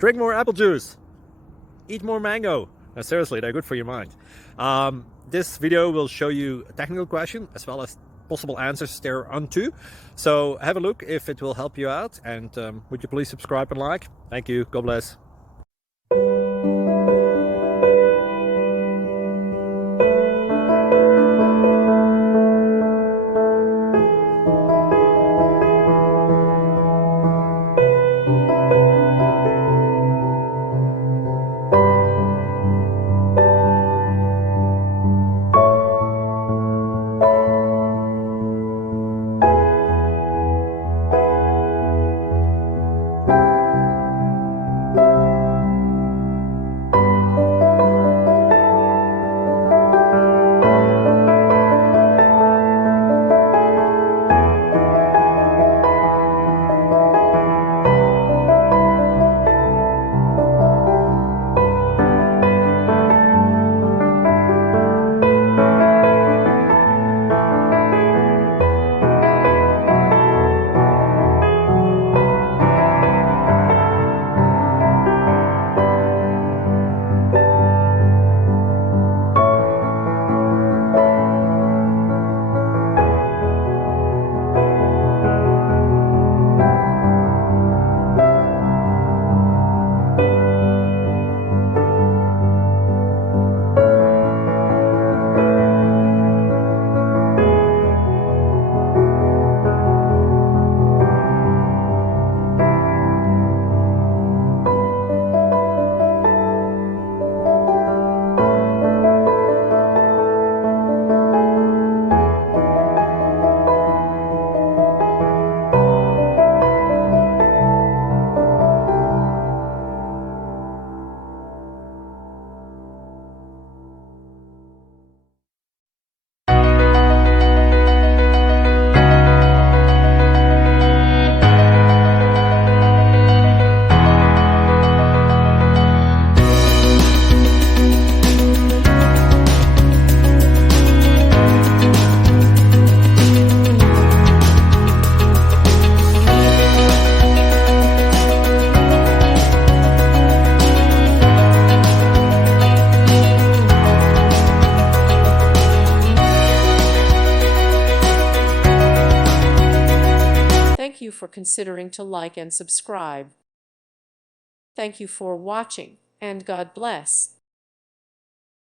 Drink more apple juice. Eat more mango. No, seriously, they're good for your mind. This video will show you a technical question as well as possible answers thereunto. So have a look if it will help you out, and would you please subscribe and like? Thank you. God bless. Thank you for considering to like and subscribe. Thank you for watching, and God bless.